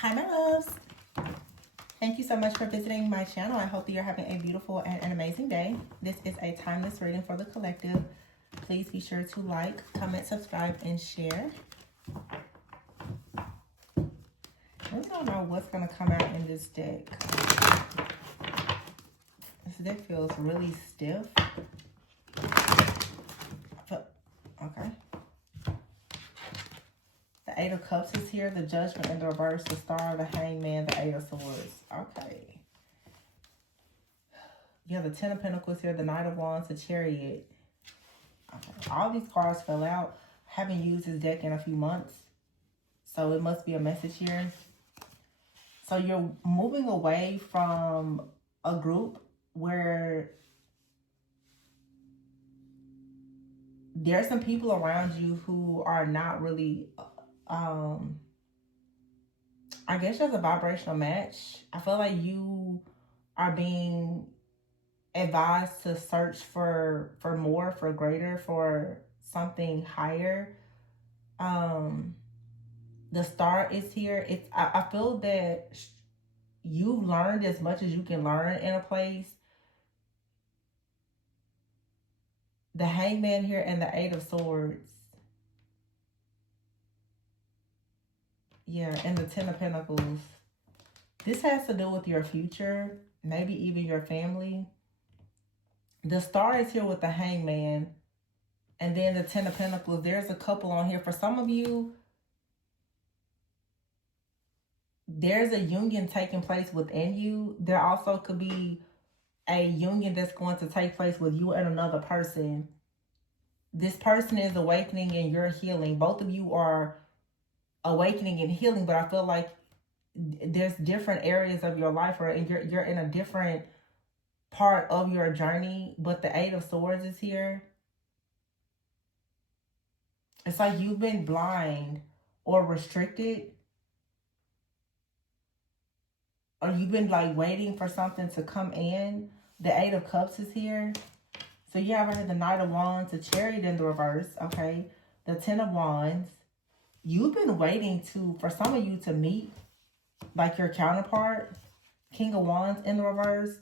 Hi, my loves. Thank you so much for visiting my channel. I hope that you're having a beautiful and an amazing day. This is a timeless reading for the collective. Please be sure to like, comment, subscribe, and share. I really don't know what's going to come out in this deck. This deck feels really stiff. Okay. The Eight of Cups is here. The Judgment in the reverse. The Star, the Hangman, the Eight of Swords. Okay. You have the Ten of Pentacles here. The Knight of Wands, the Chariot. Okay. All these cards fell out. I haven't used this deck in a few months. So it must be a message here. So you're moving away from a group where there's some people around you who are not really, I guess just a vibrational match. I feel like you are being advised to search for more, for greater, for something higher. The Star is here. I feel that you've learned as much as you can learn in a place. The Hangman here and the Eight of Swords. Yeah, and the Ten of Pentacles. This has to do with your future, maybe even your family. The Star is here with the Hangman. And then the Ten of Pentacles. There's a couple on here. For some of you, there's a union taking place within you. There also could be a union that's going to take place with you and another person. This person is awakening and you're healing. Both of you are awakening and healing, but I feel like there's different areas of your life, or you're in a different part of your journey. But the Eight of Swords is here. It's like you've been blind or restricted, or you've been like waiting for something to come in. The Eight of Cups is here. So you have the Knight of Wands, the Chariot in the reverse, okay? The Ten of Wands. You've been waiting for some of you to meet like your counterpart. King of Wands in the reverse.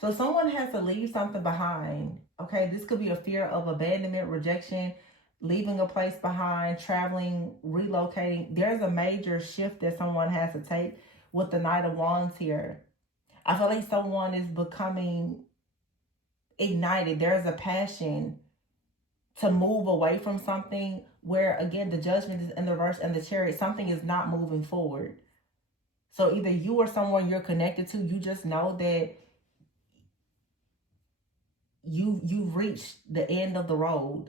So someone has to leave something behind, okay? This could be a fear of abandonment, rejection, leaving a place behind, traveling, relocating. There's a major shift that someone has to take with the Knight of Wands here. I feel like someone is becoming ignited. There's a passion to move away from something where, again, the Judgment is in the reverse and the Chariot. Something is not moving forward. So either you or someone you're connected to, you just know that you've reached the end of the road.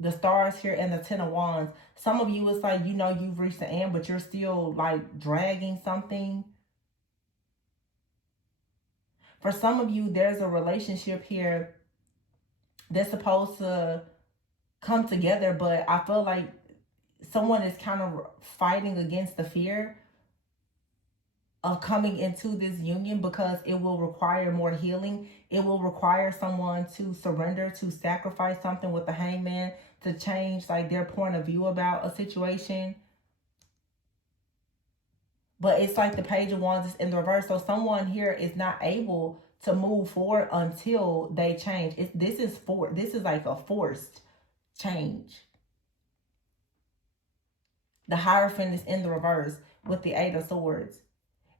The Stars here and the Ten of Wands. Some of you, it's like, you know, you've reached the end, but you're still like dragging something. For some of you, there's a relationship here that's supposed to come together, but I feel like someone is kind of fighting against the fear of coming into this union because it will require more healing. It will require someone to surrender, to sacrifice something with the Hangman, to change like their point of view about a situation. But it's like the Page of Wands is in the reverse. So someone here is not able to move forward until they change. This is like a forced change. The Hierophant is in the reverse with the Eight of Swords.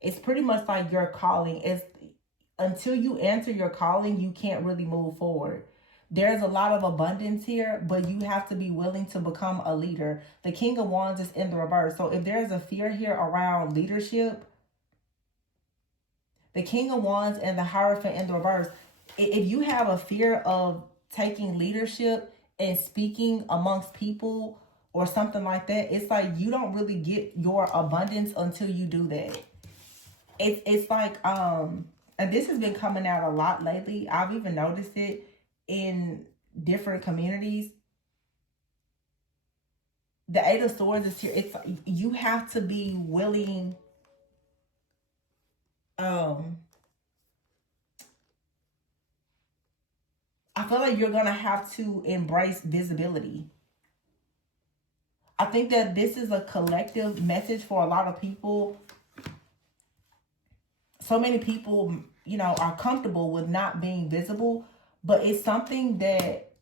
It's pretty much like your calling. Until you answer your calling, you can't really move forward. There's a lot of abundance here, but you have to be willing to become a leader. The King of Wands is in the reverse. So if there's a fear here around leadership, the King of Wands and the Hierophant in the reverse, if you have a fear of taking leadership and speaking amongst people or something like that, it's like you don't really get your abundance until you do that. It's like, and this has been coming out a lot lately. I've even noticed it in different communities. The Eight of Swords is here. It's like you have to be willing, I feel like you're going to have to embrace visibility. I think that this is a collective message for a lot of people. So many people, you know, are comfortable with not being visible, but it's something that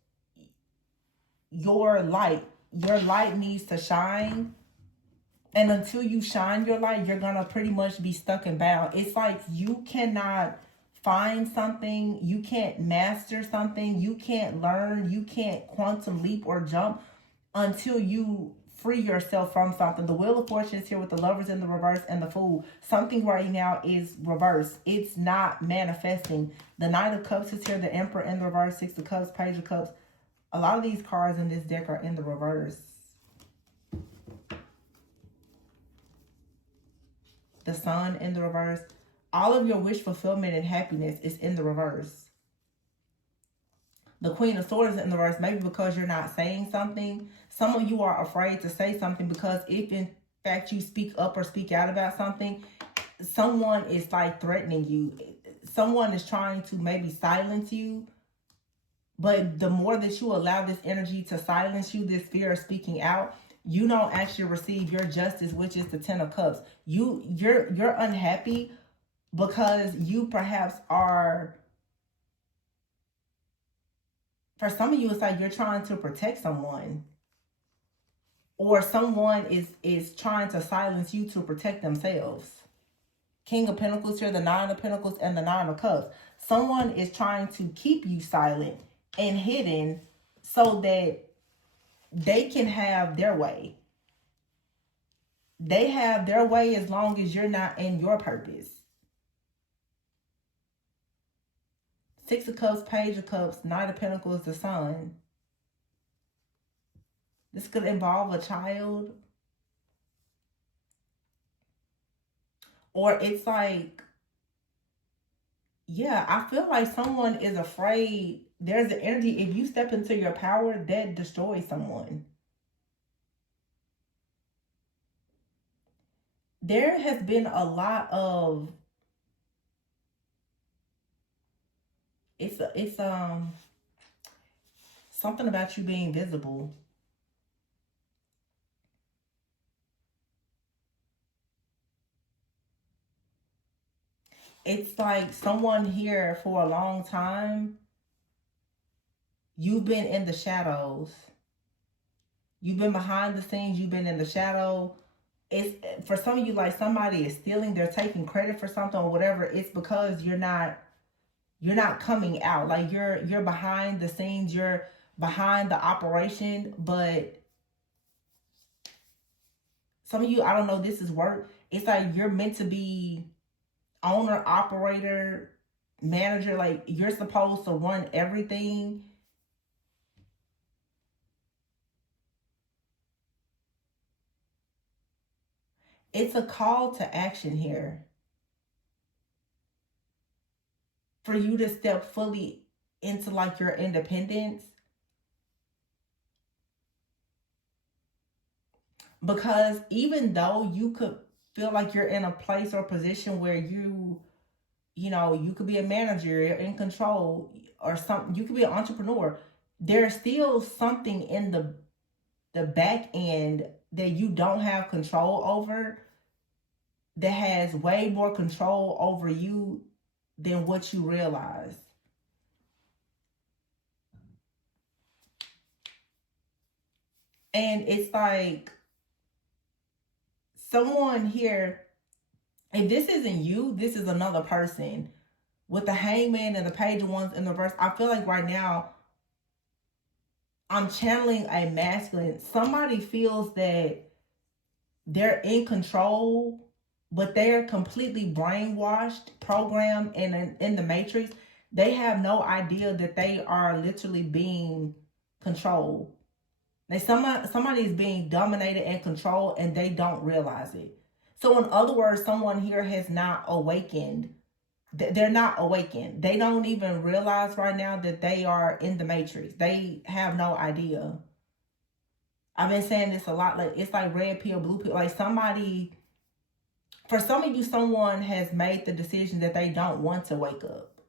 your light needs to shine. And until you shine your light, you're going to pretty much be stuck and bound. It's like you cannot find something, you can't master something, you can't learn, you can't quantum leap or jump until you free yourself from something. The Wheel of Fortune is here with the Lovers in the reverse and the Fool. Something right now is reversed. It's not manifesting. The Knight of Cups is here, the Emperor in the reverse, Six of Cups, Page of Cups. A lot of these cards in this deck are in the reverse. The Sun in the reverse. All of your wish fulfillment and happiness is in the reverse. The Queen of Swords is in the reverse, maybe because you're not saying something. Some of you are afraid to say something because if in fact you speak up or speak out about something, someone is like threatening you. Someone is trying to maybe silence you. But the more that you allow this energy to silence you, this fear of speaking out, you don't actually receive your justice, which is the Ten of Cups. You're unhappy because you perhaps are, for some of you, it's like you're trying to protect someone. Or someone is trying to silence you to protect themselves. King of Pentacles here, the Nine of Pentacles, and the Nine of Cups. Someone is trying to keep you silent and hidden so that they can have their way. They have their way as long as you're not in your purpose. Six of Cups, Page of Cups, Knight of Pentacles, the Sun. This could involve a child. Or it's like, yeah, I feel like someone is afraid. There's an energy, if you step into your power, that destroys someone. There has been a lot of, it's something about you being visible. It's like someone here for a long time, you've been in the shadows. You've been behind the scenes. You've been in the shadow. It's for some of you like somebody is stealing. They're taking credit for something or whatever. It's because you're not coming out. Like you're behind the scenes. You're behind the operation. But some of you, I don't know, this is work. It's like you're meant to be owner, operator, manager. Like you're supposed to run everything. It's a call to action here for you to step fully into like your independence. Because even though you could feel like you're in a place or position where you know, you could be a manager, you're in control or something, you could be an entrepreneur, there's still something in the back end that you don't have control over that has way more control over you than what you realize. And it's like someone here, if this isn't you, this is another person. With the Hangman and the Page of Wands in the reverse, I feel like right now I'm channeling a masculine. Somebody feels that they're in control, but they're completely brainwashed, programmed, and in the matrix. They have no idea that they are literally being controlled. Like somebody is being dominated and controlled, and they don't realize it. So in other words, someone here has not awakened. They're not awakened. They don't even realize right now that they are in the matrix. They have no idea. I've been saying this a lot. Like it's like red pill, blue pill. Like somebody, for some of you, someone has made the decision that they don't want to wake up.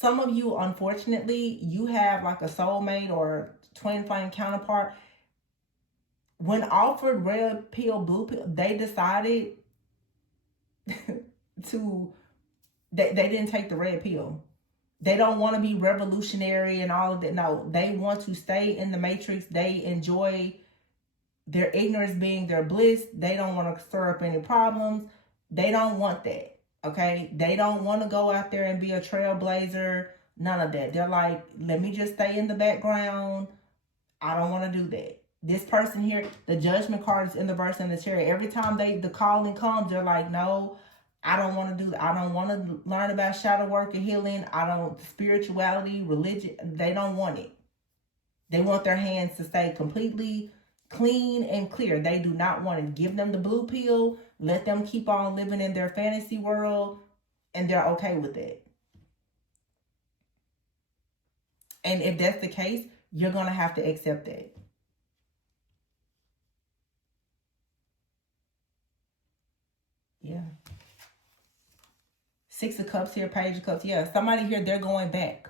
Some of you, unfortunately, you have like a soulmate or twin flame counterpart. When offered red pill, blue pill, they decided to, they didn't take the red pill. They don't want to be revolutionary and all of that. No, they want to stay in the matrix. They enjoy their ignorance being their bliss. They don't want to stir up any problems. They don't want that. Okay? They don't want to go out there and be a trailblazer. None of that. They're like, let me just stay in the background. I don't want to do that. This person here, the judgment card is in the verse in the chariot. Every time the calling comes, they're like, no, I don't want to do that. I don't want to learn about shadow work and healing. I don't, spirituality, religion. They don't want it. They want their hands to stay completely clean and clear. They do not want it. Give them the blue pill. Let them keep on living in their fantasy world. And they're okay with it. And if that's the case, you're going to have to accept that. Yeah. Six of Cups here, Page of Cups. Yeah, somebody here, they're going back.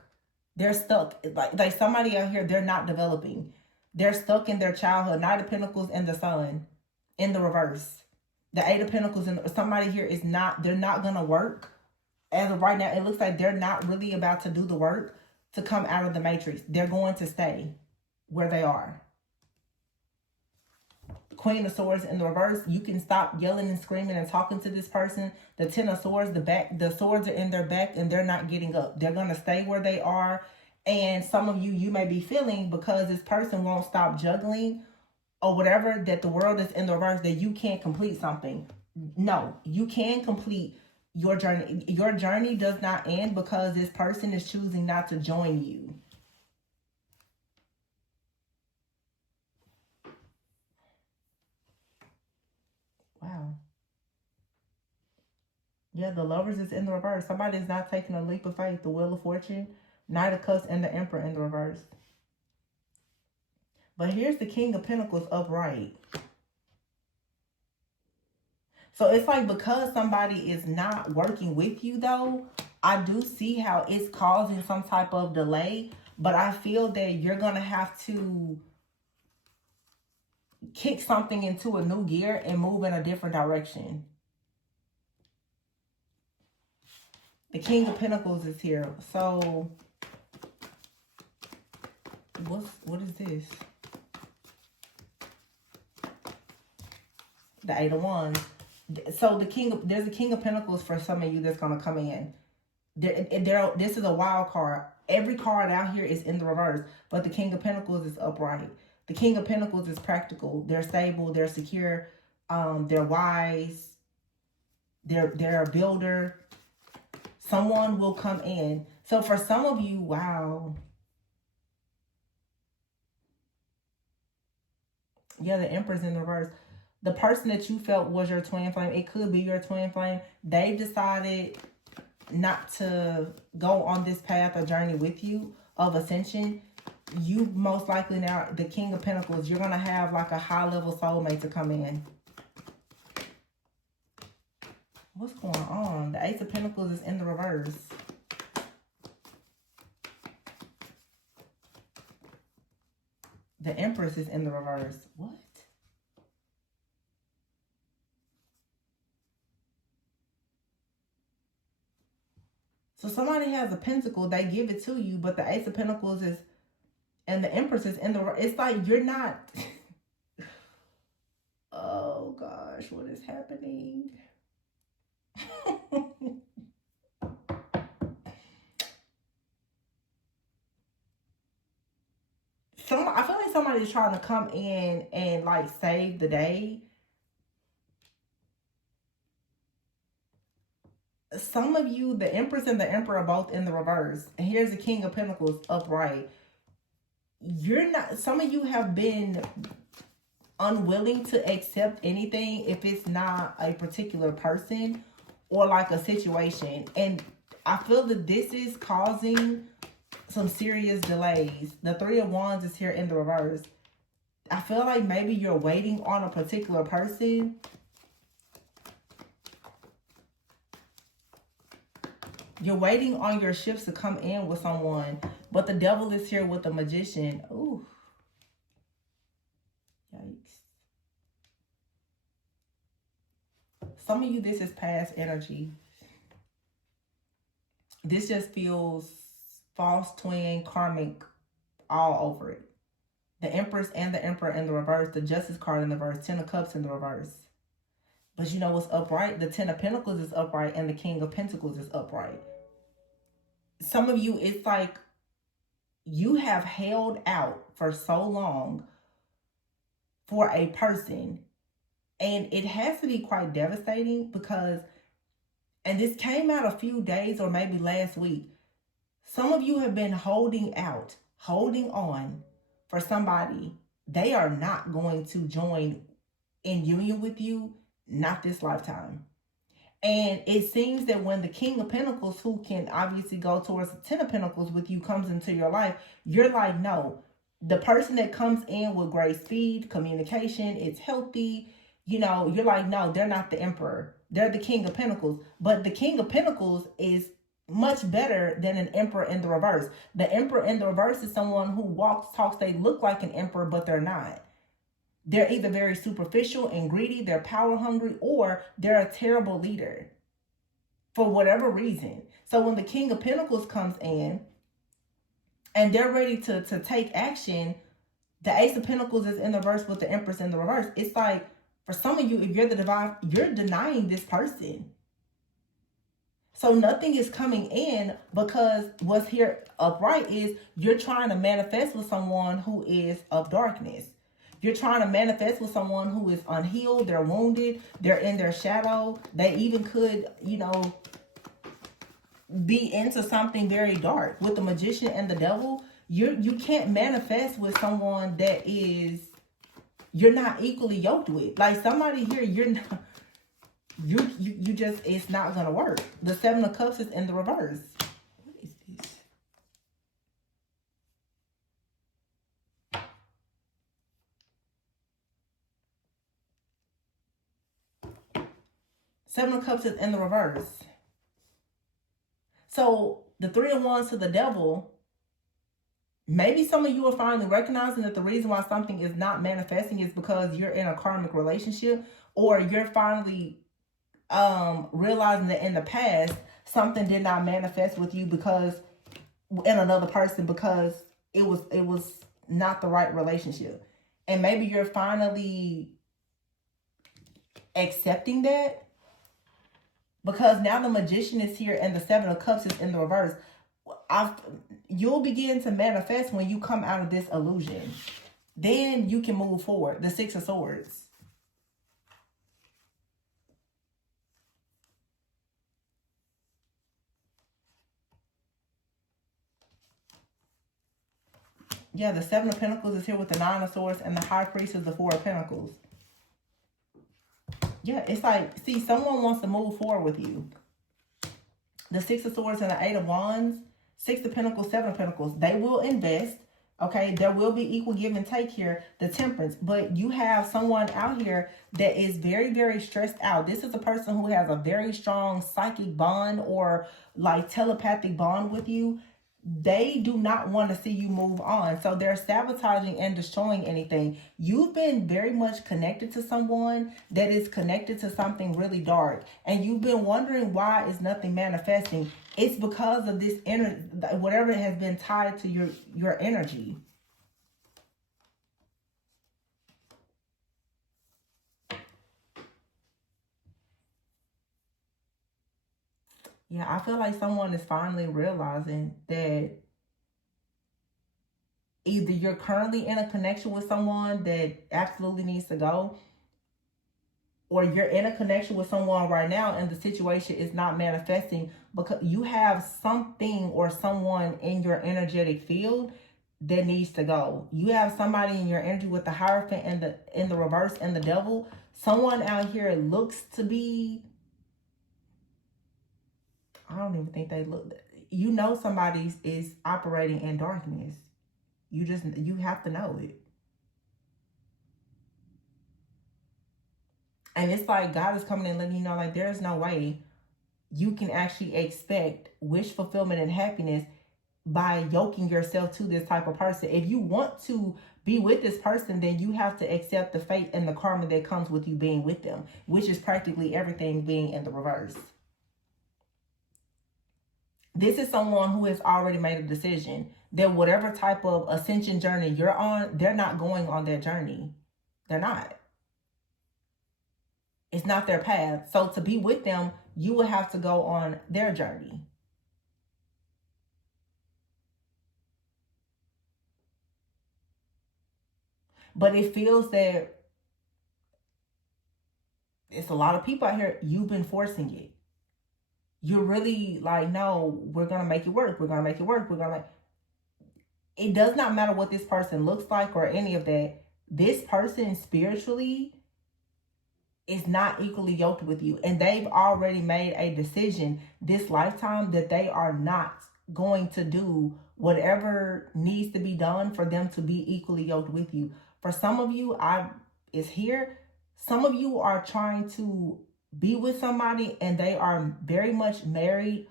They're stuck. Like somebody out here, they're not developing. They're stuck in their childhood. Knight of Pentacles and the Sun in the reverse. The Eight of Pentacles and somebody here is not, they're not going to work. As of right now, it looks like they're not really about to do the work to come out of the matrix. They're going to stay where they are. Queen of Swords in the reverse. You can stop yelling and screaming and talking to this person. The Ten of Swords, the swords are in their back and they're not getting up. They're going to stay where they are. And some of you may be feeling, because this person won't stop juggling or whatever, that the world is in the reverse, that you can't complete something. No, you can complete your journey. Your journey does not end because this person is choosing not to join you. Wow. Yeah, the Lovers is in the reverse. Somebody is not taking a leap of faith. The Wheel of Fortune, Knight of Cups, and the Emperor in the reverse. But here's the King of Pentacles upright. So it's like, because somebody is not working with you, though, I do see how it's causing some type of delay. But I feel that you're going to have to kick something into a new gear and move in a different direction. The King of Pentacles is here. So what is this? The Eight of Wands. So there's a King of Pentacles for some of you that's going to come in. This is a wild card. Every card out here is in the reverse, but the King of Pentacles is upright. The King of Pentacles is practical. They're stable. They're secure. They're wise. They're a builder. Someone will come in. So for some of you, wow. Yeah, the Emperor's in the reverse. The person that you felt was your twin flame, it could be your twin flame. They decided not to go on this path or journey with you of ascension. You most likely now, the King of Pentacles, you're going to have like a high-level soulmate to come in. What's going on? The Ace of Pentacles is in the reverse. The Empress is in the reverse. What? So somebody has a pentacle, they give it to you, but the Ace of Pentacles is, and the Empress is in the, it's like you're not, oh gosh, what is happening? I feel like somebody's trying to come in and like save the day. Some of you, the Empress and the Emperor are both in the reverse. And here's the King of Pentacles upright. You're not, some of you have been unwilling to accept anything if it's not a particular person or like a situation. And I feel that this is causing some serious delays. The Three of Wands is here in the reverse. I feel like maybe you're waiting on a particular person. You're waiting on your shifts to come in with someone, but the devil is here with the magician. Ooh. Yikes. Some of you, this is past energy. This just feels false, twin, karmic, all over it. The Empress and the Emperor in the reverse, the Justice card in the reverse, Ten of Cups in the reverse. But you know what's upright? The Ten of Pentacles is upright and the King of Pentacles is upright. Some of you, it's like you have held out for so long for a person, and it has to be quite devastating because, and this came out a few days or maybe last week, some of you have been holding out, holding on for somebody. They are not going to join in union with you, not this lifetime. And it seems that when the King of Pentacles, who can obviously go towards the Ten of Pentacles with you, comes into your life, you're like, no. The person that comes in with great speed, communication, it's healthy, you know, you're like, no, they're not the Emperor. They're the King of Pentacles. But the King of Pentacles is much better than an Emperor in the reverse. The Emperor in the reverse is someone who walks, talks, they look like an Emperor, but they're not. They're either very superficial and greedy, they're power hungry, or they're a terrible leader for whatever reason. So when the King of Pentacles comes in and they're ready to take action, the Ace of Pentacles is in the reverse with the Empress in the reverse. It's like, for some of you, if you're the divine, you're denying this person. So nothing is coming in because what's here upright is you're trying to manifest with someone who is of darkness. You're trying to manifest with someone who is unhealed, they're wounded, they're in their shadow. They even could, you know, be into something very dark. With the Magician and the Devil, you can't manifest with someone that is, you're not equally yoked with. Like somebody here, you're not, you just, it's not gonna work. The Seven of Cups is in the reverse. What is this? Seven of Cups is in the reverse. So the Three of Wands to the Devil, maybe some of you are finally recognizing that the reason why something is not manifesting is because you're in a karmic relationship, or you're finally realizing that in the past something did not manifest with you because in another person because it was not the right relationship. And maybe you're finally accepting that, because now the Magician is here and the Seven of Cups is in the reverse. You'll begin to manifest when you come out of this illusion. Then you can move forward. The Six of Swords. Yeah, the Seven of Pentacles is here with the Nine of Swords, and the High Priest is the Four of Pentacles. Yeah, it's like, see, someone wants to move forward with you. The Six of Swords and the Eight of Wands, Six of Pentacles, Seven of Pentacles. They will invest, okay? There will be equal give and take here, the Temperance. But you have someone out here that is very, very stressed out. This is a person who has a very strong psychic bond or like telepathic bond with you. They do not want to see you move on. So they're sabotaging and destroying anything. You've been very much connected to someone that is connected to something really dark. And you've been wondering why is nothing manifesting. It's because of this energy, whatever has been tied to your energy. Yeah, I feel like someone is finally realizing that either you're currently in a connection with someone that absolutely needs to go, or you're in a connection with someone right now and the situation is not manifesting because you have something or someone in your energetic field that needs to go. You have somebody in your energy with the Hierophant and in the reverse and the Devil. Someone out here looks to be, I don't even think they look, you know, somebody is operating in darkness. You have to know it. And it's like God is coming and letting you know, like, there's no way you can actually expect wish fulfillment and happiness by yoking yourself to this type of person. If you want to be with this person, then you have to accept the fate and the karma that comes with you being with them, which is practically everything being in the reverse. This is someone who has already made a decision that whatever type of ascension journey you're on, they're not going on that journey. They're not. It's not their path. So to be with them, you will have to go on their journey. But it feels that it's a lot of people out here, you've been forcing it. You're really like, no, we're going to make it work. We're going to make it work. We're going to. It does not matter what this person looks like or any of that. This person spiritually is not equally yoked with you. And they've already made a decision this lifetime that they are not going to do whatever needs to be done for them to be equally yoked with you. For some of you, it's here. Some of you are trying to be with somebody and they are very much married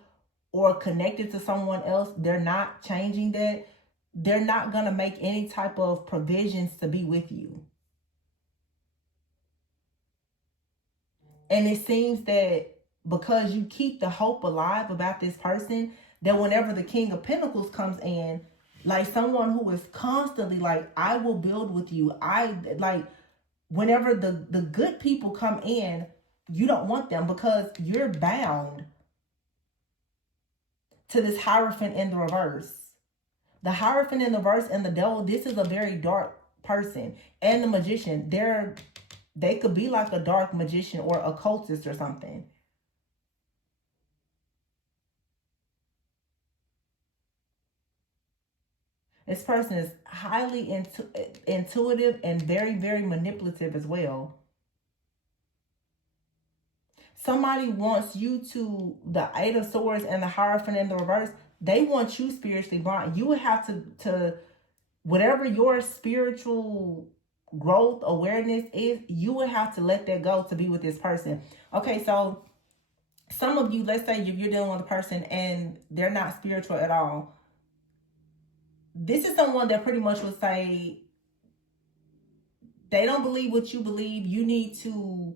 or connected to someone else. They're not changing that. They're not going to make any type of provisions to be with you. And it seems that because you keep the hope alive about this person, that whenever the King of Pentacles comes in, like someone who is constantly like, I will build with you. Whenever the good people come in, you don't want them because you're bound to this Hierophant in the reverse. The Hierophant in the reverse and the Devil, this is a very dark person. And the Magician, they could be like a dark magician or occultist or something. This person is highly intuitive and very, very manipulative as well. Somebody wants you to, the Eight of Swords and the Hierophant in the reverse, they want you spiritually blind. You would have to whatever your spiritual growth, awareness is, you would have to let that go to be with this person. Okay, so some of you, let's say if you're dealing with a person and they're not spiritual at all, this is someone that pretty much would say they don't believe what you believe. You need to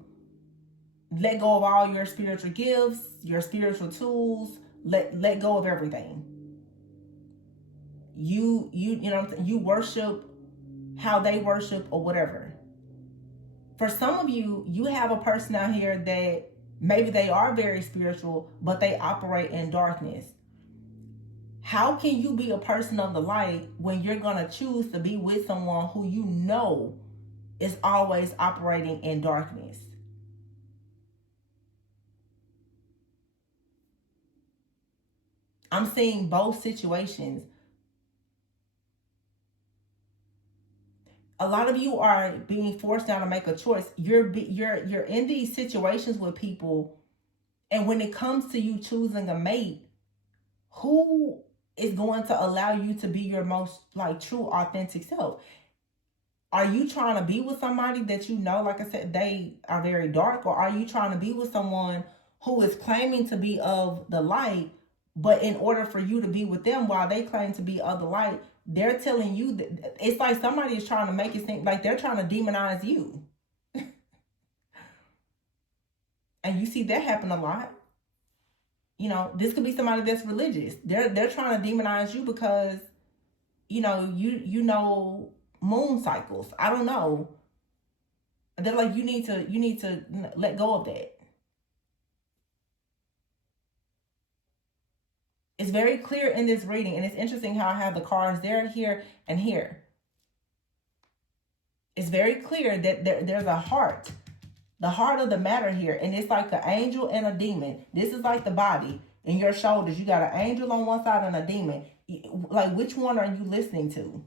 let go of all your spiritual gifts, your spiritual tools, let go of everything. You know, you worship how they worship or whatever. For some of you, you have a person out here that maybe they are very spiritual, but they operate in darkness. How can you be a person of the light when you're going to choose to be with someone who you know is always operating in darkness? I'm seeing both situations. A lot of you are being forced now to make a choice. You're in these situations with people, and when it comes to you choosing a mate, who is going to allow you to be your most like true authentic self? Are you trying to be with somebody that you know, like I said, they are very dark, or are you trying to be with someone who is claiming to be of the light, but in order for you to be with them while they claim to be of the light, they're telling you that it's like somebody is trying to make it seem like they're trying to demonize you. And you see that happen a lot. You know, this could be somebody that's religious. They're trying to demonize you because, you know moon cycles. I don't know. They're like, you need to let go of that. It's very clear in this reading, and it's interesting how I have the cards there, here, and here. It's very clear that there's a heart. The heart of the matter here, and it's like an angel and a demon. This is like the body and your shoulders. You got an angel on one side and a demon. Like, which one are you listening to?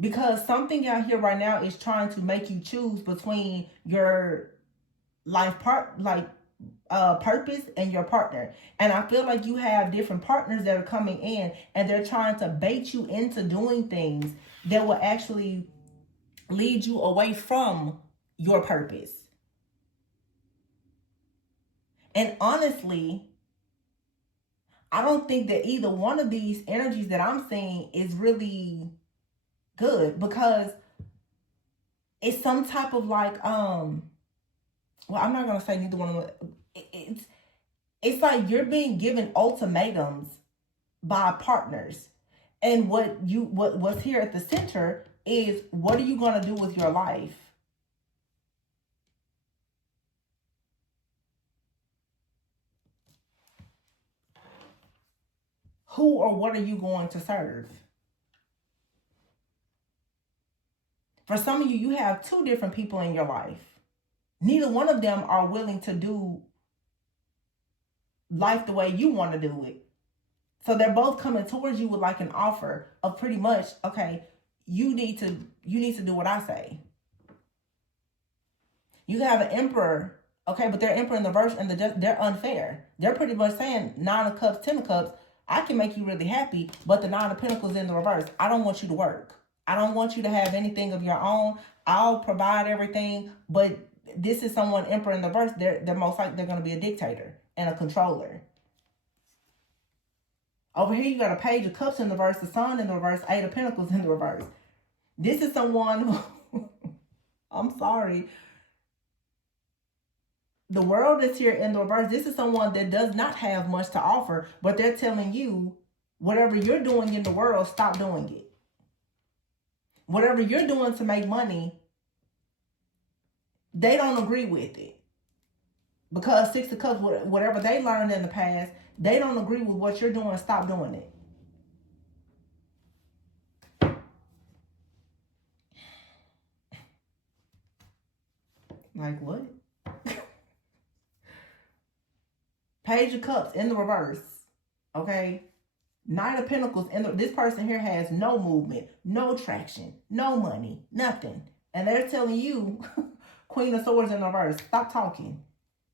Because something out here right now is trying to make you choose between your life purpose and your partner. And I feel like you have different partners that are coming in, and they're trying to bait you into doing things that will actually lead you away from your purpose. And honestly, I don't think that either one of these energies that I'm seeing is really good, because it's some type of like, well, I'm not gonna say neither one of them. It's like you're being given ultimatums by partners. And what's here at the center is, what are you gonna do with your life? Who or what are you going to serve? For some of you, you have two different people in your life. Neither one of them are willing to do life the way you want to do it. So they're both coming towards you with like an offer of pretty much, okay, you need to do what I say. You have an emperor, okay, but they're emperor in the verse, and they're unfair. They're pretty much saying, 9 of cups, 10 of cups, I can make you really happy, but the 9 of pentacles in the reverse, I don't want you to work. I don't want you to have anything of your own. I'll provide everything, but this is someone emperor in the verse. They're most likely they're going to be a dictator and a controller. Over here, you got a page of cups in the reverse, the sun in the reverse, 8 of pentacles in the reverse. This is someone who, I'm sorry, the world is here in the reverse. This is someone that does not have much to offer, but they're telling you, whatever you're doing in the world, stop doing it. Whatever you're doing to make money, they don't agree with it. Because 6 of cups, whatever they learned in the past, they don't agree with what you're doing. Stop doing it. Like what? Page of Cups in the reverse. Okay? 9 of Pentacles. This person here has no movement, no traction, no money, nothing. And they're telling you, Queen of Swords in the reverse, stop talking.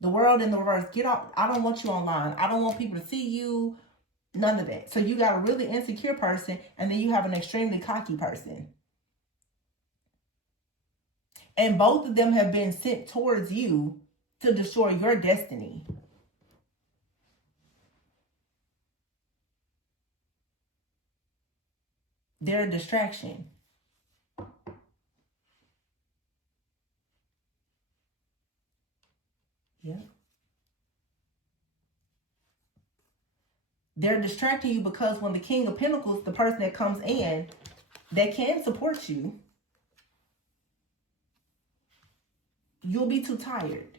The world in the reverse, get off. I don't want you online. I don't want people to see you. None of that. So you got a really insecure person, and then you have an extremely cocky person. And both of them have been sent towards you to destroy your destiny. They're a distraction. Yeah. They're distracting you because when the King of Pentacles, the person that comes in, they can support you, you'll be too tired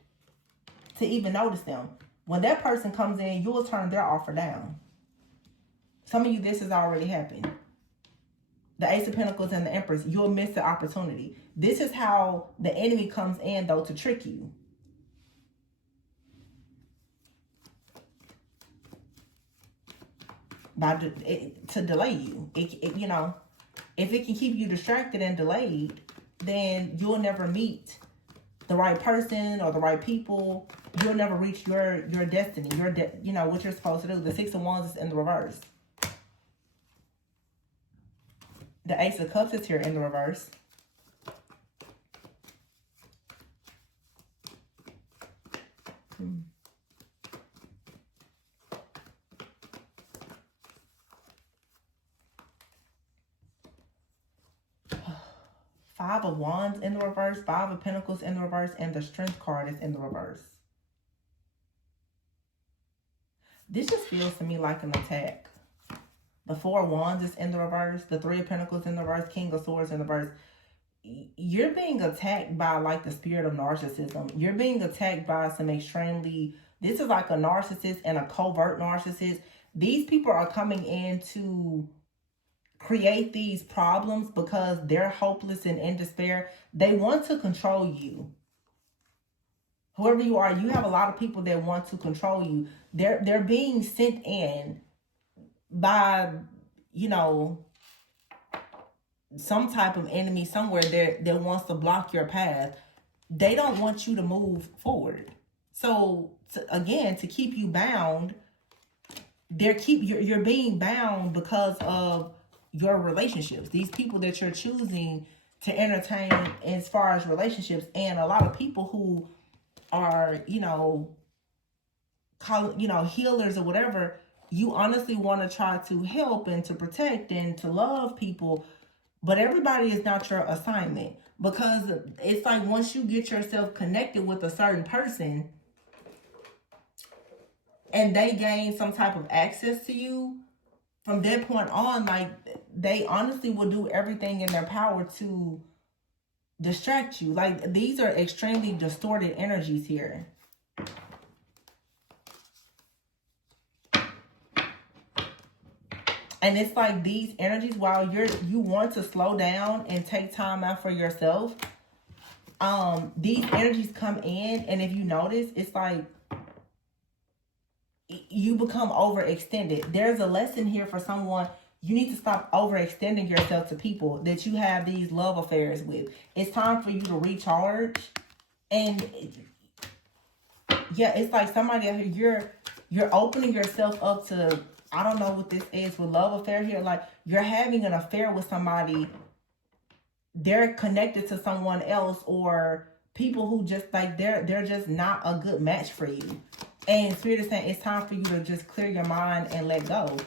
to even notice them. When that person comes in, you'll turn their offer down. Some of you, this has already happened. The Ace of Pentacles and the Empress, you'll miss the opportunity. This is how the enemy comes in, though, to trick you. To delay you. You know, if it can keep you distracted and delayed, then you'll never meet the right person or the right people. You'll never reach your destiny, you know, what you're supposed to do. The 6 of Wands is in the reverse. The Ace of Cups is here in the reverse. Five of Wands in the reverse, 5 of Pentacles in the reverse, and the Strength card is in the reverse. This just feels to me like an attack. The 4 of Wands is in the reverse, the 3 of Pentacles in the reverse, King of Swords in the reverse. You're being attacked by like the spirit of narcissism. You're being attacked by some extremely, this is like a narcissist and a covert narcissist. These people are coming in to create these problems because they're hopeless and in despair. They want to control you. Whoever you are, you have a lot of people that want to control you. They're being sent in by, you know, some type of enemy somewhere that wants to block your path. They don't want you to move forward. So again, to keep you bound, you're being bound because of your relationships. These people that you're choosing to entertain as far as relationships, and a lot of people who are, you know, you know, healers or whatever, you honestly want to try to help and to protect and to love people, but everybody is not your assignment, because it's like once you get yourself connected with a certain person and they gain some type of access to you, from that point on, like, they honestly will do everything in their power to distract you. Like, these are extremely distorted energies here. And it's like these energies, while you want to slow down and take time out for yourself, these energies come in, and if you notice, it's like you become overextended. There's a lesson here for someone. You need to stop overextending yourself to people that you have these love affairs with. It's time for you to recharge. And yeah, it's like somebody out here, you're opening yourself up to, I don't know what this is with love affair here. Like, you're having an affair with somebody. They're connected to someone else, or people who just like, they're just not a good match for you. And Spirit is saying it's time for you to just clear your mind and let go.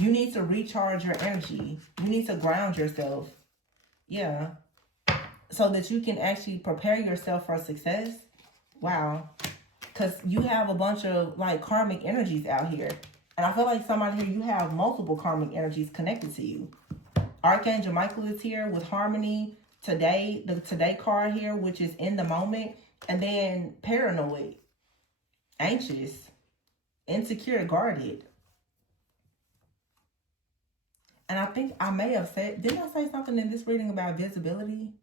You need to recharge your energy. You need to ground yourself. Yeah. So that you can actually prepare yourself for success. Wow. Because you have a bunch of like karmic energies out here. And I feel like somebody here, you have multiple karmic energies connected to you. Archangel Michael is here with harmony. Today, the Today card here, which is in the moment. And then paranoid, anxious, insecure, guarded. And I think I may have said, didn't I say something in this reading about visibility?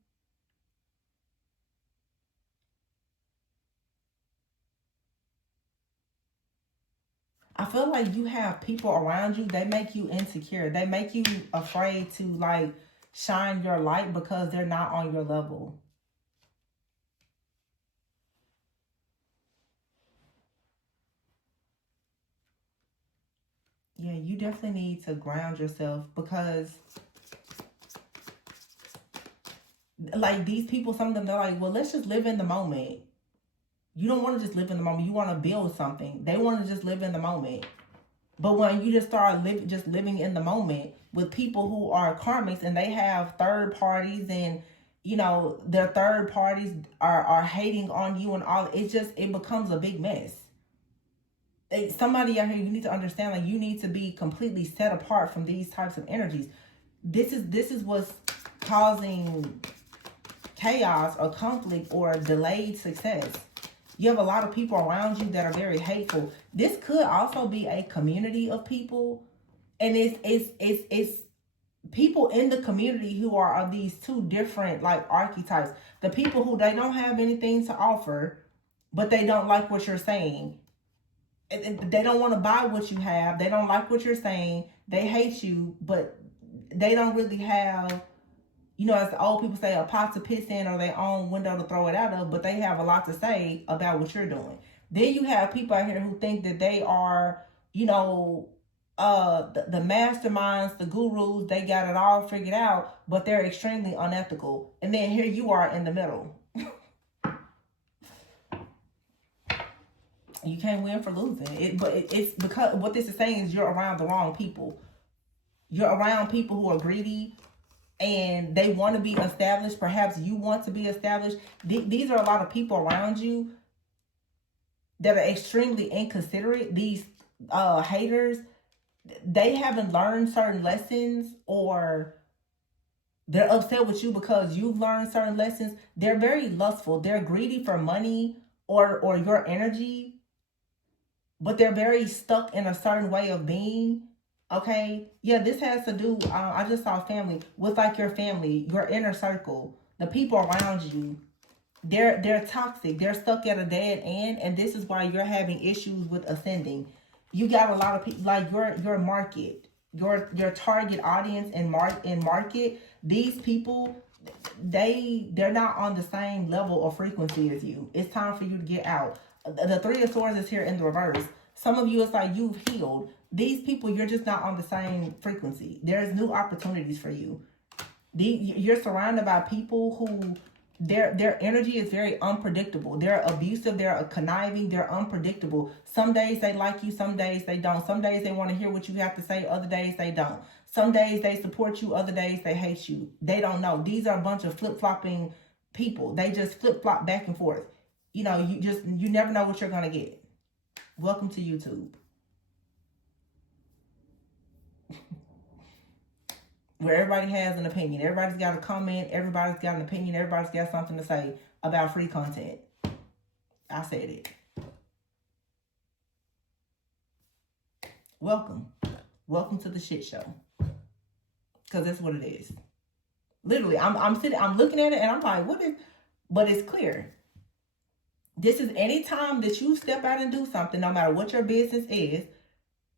I feel like you have people around you, they make you insecure. They make you afraid to like shine your light because they're not on your level. Yeah, you definitely need to ground yourself, because like these people, some of them, they're like, well, let's just live in the moment. You don't want to just live in the moment. You want to build something. They want to just live in the moment. But when you just start living in the moment with people who are karmics, and they have third parties, and you know, their third parties are hating on you and all, it becomes a big mess. Somebody out here, you need to understand, like, you need to be completely set apart from these types of energies. This is what's causing chaos or conflict or delayed success. You have a lot of people around you that are very hateful. This could also be a community of people, and it's people in the community who are of these two different like archetypes. The people who, they don't have anything to offer, but they don't like what you're saying. They don't want to buy what you have. They don't like what you're saying. They hate you, but they don't really have, you know, as the old people say, a pot to piss in or their own window to throw it out of, but they have a lot to say about what you're doing. Then you have people out here who think that they are, you know, the masterminds, the gurus, they got it all figured out, but they're extremely unethical. And then here you are in the middle. You can't win for losing. But it's because what this is saying is you're around the wrong people. You're around people who are greedy, and they want to be established. Perhaps you want to be established. These are a lot of people around you that are extremely inconsiderate. These haters, they haven't learned certain lessons, or they're upset with you because you've learned certain lessons. They're very lustful. They're greedy for money or your energy, but they're very stuck in a certain way of being. Okay, yeah, this has to do, I just saw family, with like your family, your inner circle, the people around you. They're toxic. They're stuck at a dead end, and this is why you're having issues with ascending. You got a lot of people, like your market, your target audience and market. These people, they're not on the same level or frequency as you. It's time for you to get out. The Three of Swords is here in the reverse. Some of you, it's like you've healed. These people, you're just not on the same frequency. There's new opportunities for you. You're surrounded by people who Their energy is very unpredictable. They're abusive, they're conniving, they're unpredictable. Some days they like you, some days they don't. Some days they want to hear what you have to say, other days they don't. Some days they support you, other days they hate you. They don't know. These are a bunch of flip-flopping people. They just flip-flop back and forth. You know, you never know what you're gonna get. Welcome to YouTube. Where everybody has an opinion. Everybody's got a comment. Everybody's got an opinion. Everybody's got something to say about free content. I said it. Welcome. Welcome to the shit show. Because that's what it is. Literally, I'm sitting, I'm looking at it and I'm like, what is, but it's clear. This is any time that you step out and do something, no matter what your business is,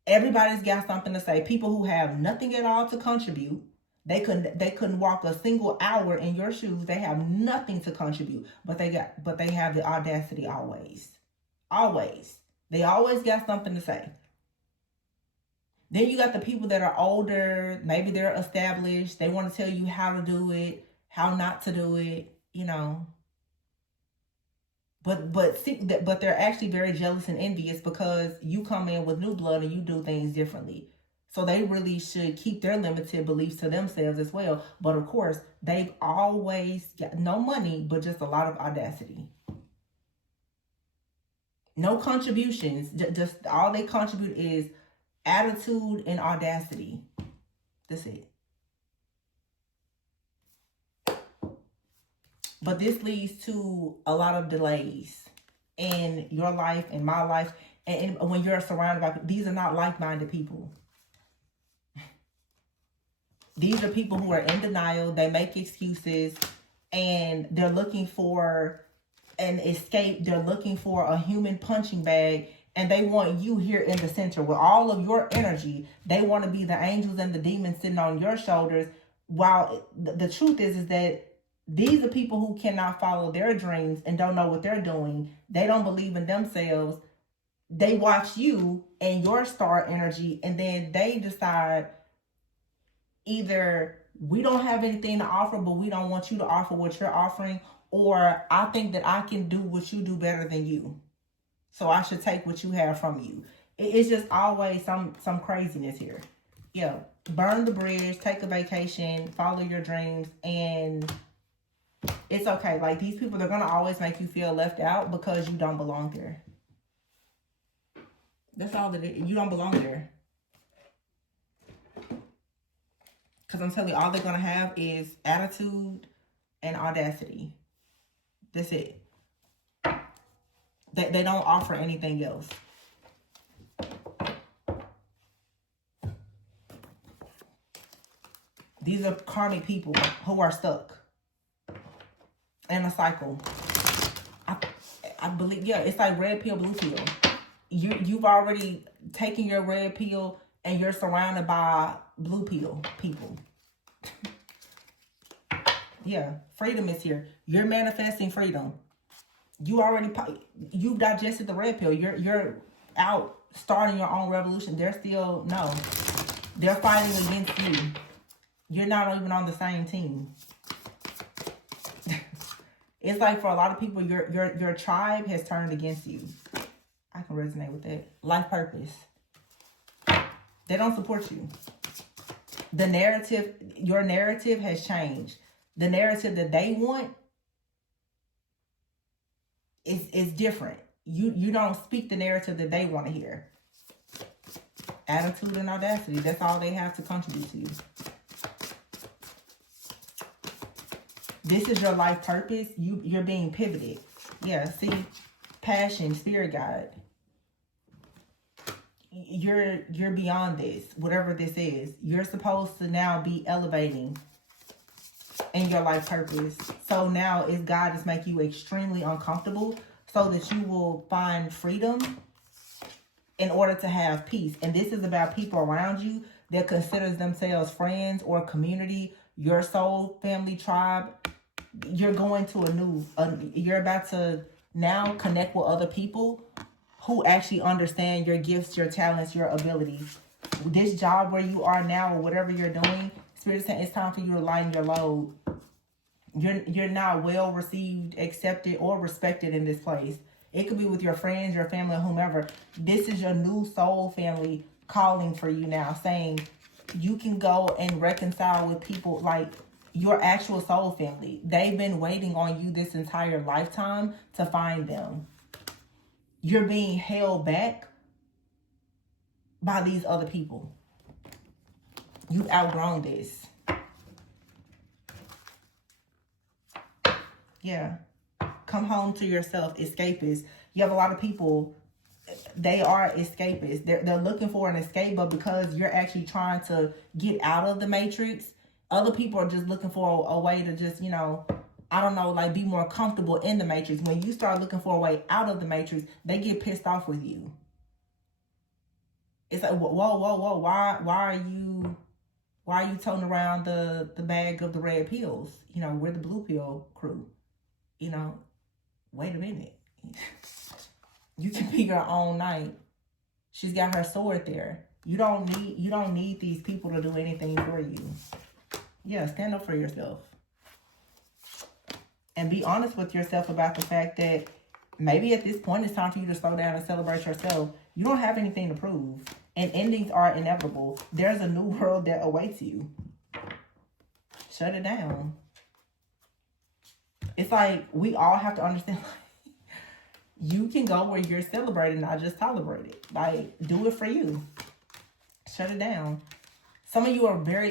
everybody's got something to say. People who have nothing at all to contribute, they couldn't walk a single hour in your shoes. They have nothing to contribute, but they have the audacity always. Always. They always got something to say. Then you got the people that are older, maybe they're established. They want to tell you how to do it, how not to do it, you know. But they're actually very jealous and envious because you come in with new blood and you do things differently. So they really should keep their limited beliefs to themselves as well. But of course, they've always got no money, but just a lot of audacity. No contributions. Just all they contribute is attitude and audacity. That's it. But this leads to a lot of delays in your life, in my life, and when you're surrounded by, these are not like-minded people. These are people who are in denial. They make excuses and they're looking for an escape. They're looking for a human punching bag, and they want you here in the center with all of your energy. They want to be the angels and the demons sitting on your shoulders. While the truth is that these are people who cannot follow their dreams and don't know what they're doing. They don't believe in themselves. They watch you and your star energy, and then they decide either we don't have anything to offer, but we don't want you to offer what you're offering, or I think that I can do what you do better than you, so I should take what you have from you. It's just always some craziness here. Yeah, burn the bridge, take a vacation, follow your dreams, and it's okay. Like, these people, they're going to always make you feel left out because you don't belong there. That's all that it is. You don't belong there. Because I'm telling you, all they're going to have is attitude and audacity. That's it. They don't offer anything else. These are karmic people who are stuck in a cycle. I believe, yeah, it's like red pill, blue pill. You've already taken your red pill and you're surrounded by blue pill people. Yeah, freedom is here. You're manifesting freedom. You've digested the red pill. You're out starting your own revolution. They're still, no. They're fighting against you. You're not even on the same team. It's like, for a lot of people, your tribe has turned against you. I can resonate with that. Life purpose. They don't support you. The narrative, your narrative has changed. The narrative that they want is different. You don't speak the narrative that they want to hear. Attitude and audacity. That's all they have to contribute to you. This is your life purpose. You're being pivoted. Yeah, see, passion, spirit guide. You're beyond this, whatever this is. You're supposed to now be elevating in your life purpose. So now God is making you extremely uncomfortable so that you will find freedom in order to have peace. And this is about people around you that considers themselves friends or community, your soul family tribe. You're going to you're about to now connect with other people who actually understand your gifts, your talents, your abilities. This job where you are now, or whatever you're doing, Spirit is saying it's time for you to lighten your load. You're not well received, accepted, or respected in this place. It could be with your friends, your family, or whomever. This is your new soul family calling for you now, saying you can go and reconcile with people like your actual soul family. They've been waiting on you this entire lifetime to find them. You're being held back by these other people. You've outgrown this. Yeah. Come home to yourself, escapists. You have a lot of people, they are escapists. They're looking for an escape, but because you're actually trying to get out of the matrix, other people are just looking for a way to just, you know, I don't know, like be more comfortable in the matrix. When you start looking for a way out of the matrix, they get pissed off with you. It's like, whoa, why are you toting around the bag of the red pills? You know, we're the blue pill crew. You know, wait a minute. You can be your own knight. She's got her sword there. You don't need these people to do anything for you. Yeah, stand up for yourself. And be honest with yourself about the fact that maybe at this point it's time for you to slow down and celebrate yourself. You don't have anything to prove. And endings are inevitable. There's a new world that awaits you. Shut it down. It's like we all have to understand, like, you can go where you're celebrated, not just tolerated. Like, do it for you. Shut it down. Some of you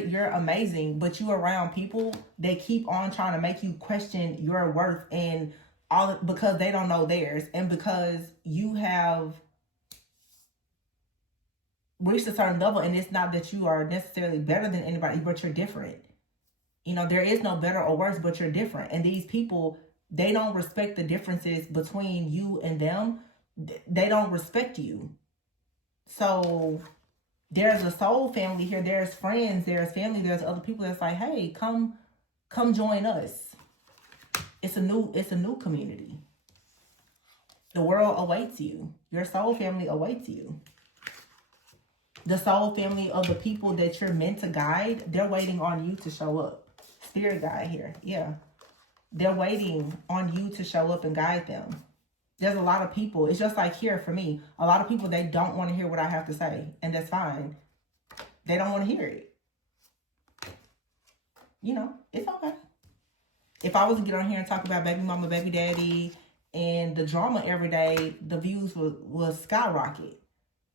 you're amazing, but you're around people that keep on trying to make you question your worth and all because they don't know theirs. And because you have reached a certain level, and it's not that you are necessarily better than anybody, but you're different. You know, there is no better or worse, but you're different. And these people, they don't respect the differences between you and them. They don't respect you. So there's a soul family here. There's friends, there's family, there's other people that's like, hey, come join us. It's a new community. The world awaits you. Your soul family awaits you. The soul family of the people that you're meant to guide, they're waiting on you to show up. Spirit guide here. Yeah. They're waiting on you to show up and guide them. There's a lot of people. It's just like here for me. A lot of people, they don't want to hear what I have to say. And that's fine. They don't want to hear it. You know, it's okay. If I was to get on here and talk about baby mama, baby daddy, and the drama every day, the views will skyrocket.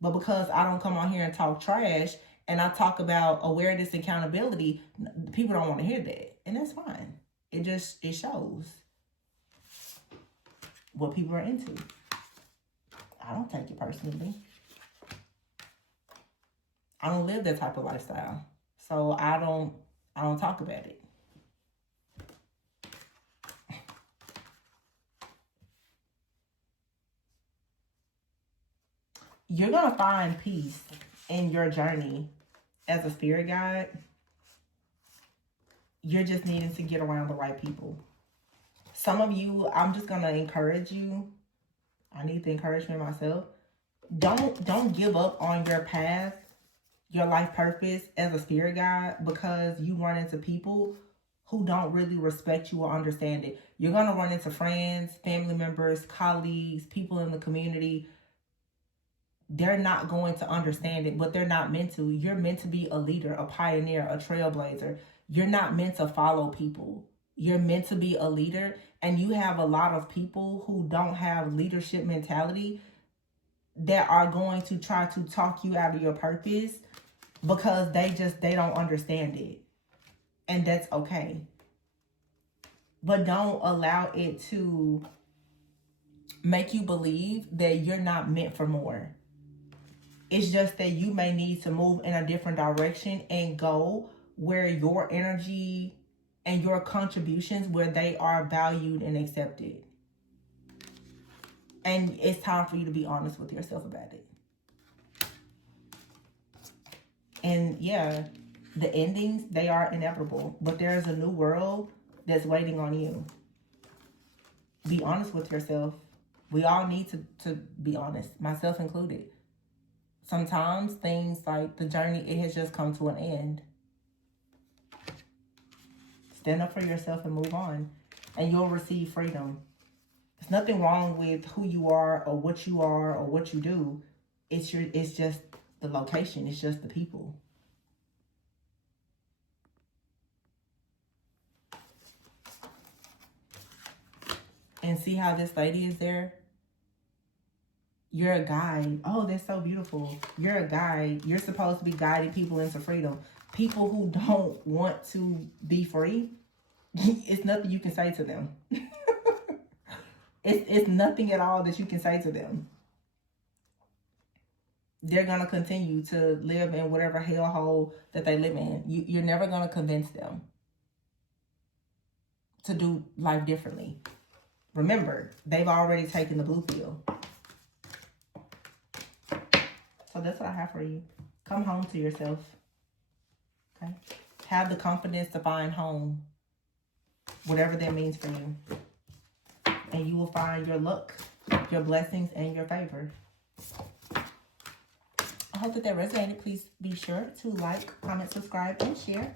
But because I don't come on here and talk trash, and I talk about awareness and accountability, people don't want to hear that. And that's fine. It shows what people are into. I don't take it personally. I don't live that type of lifestyle. So I don't talk about it. You're going to find peace in your journey as a spirit guide. You're just needing to get around the right people. Some of you, I'm just going to encourage you. I need the encouragement myself. Don't give up on your path, your life purpose as a spirit guide because you run into people who don't really respect you or understand it. You're going to run into friends, family members, colleagues, people in the community. They're not going to understand it, but they're not meant to. You're meant to be a leader, a pioneer, a trailblazer. You're not meant to follow people. You're meant to be a leader, and you have a lot of people who don't have leadership mentality that are going to try to talk you out of your purpose because they don't understand it. And that's okay. But don't allow it to make you believe that you're not meant for more. It's just that you may need to move in a different direction and go where your energy and your contributions, where they are valued and accepted. And it's time for you to be honest with yourself about it. And yeah, the endings, they are inevitable. But there's a new world that's waiting on you. Be honest with yourself. We all need to be honest, myself included. Sometimes things like the journey, it has just come to an end. Stand up for yourself and move on. And you'll receive freedom. There's nothing wrong with who you are or what you do. It's just the location. It's just the people. And see how this lady is there? You're a guide. Oh, that's so beautiful. You're a guide. You're supposed to be guiding people into freedom. People who don't want to be free, it's nothing you can say to them. It's nothing at all that you can say to them. They're going to continue to live in whatever hellhole that they live in. You're never going to convince them to do life differently. Remember, they've already taken the blue pill. So that's what I have for you. Come home to yourself. Okay? Have the confidence to find home. Whatever that means for you. And you will find your luck, your blessings, and your favor. I hope that resonated. Please be sure to like, comment, subscribe, and share.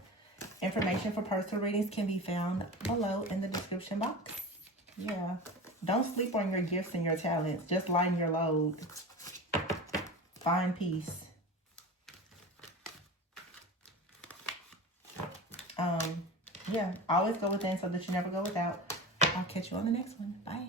Information for personal readings can be found below in the description box. Yeah. Don't sleep on your gifts and your talents. Just lighten your load. Find peace. Yeah. Always go within so that you never go without. I'll catch you on the next one. Bye.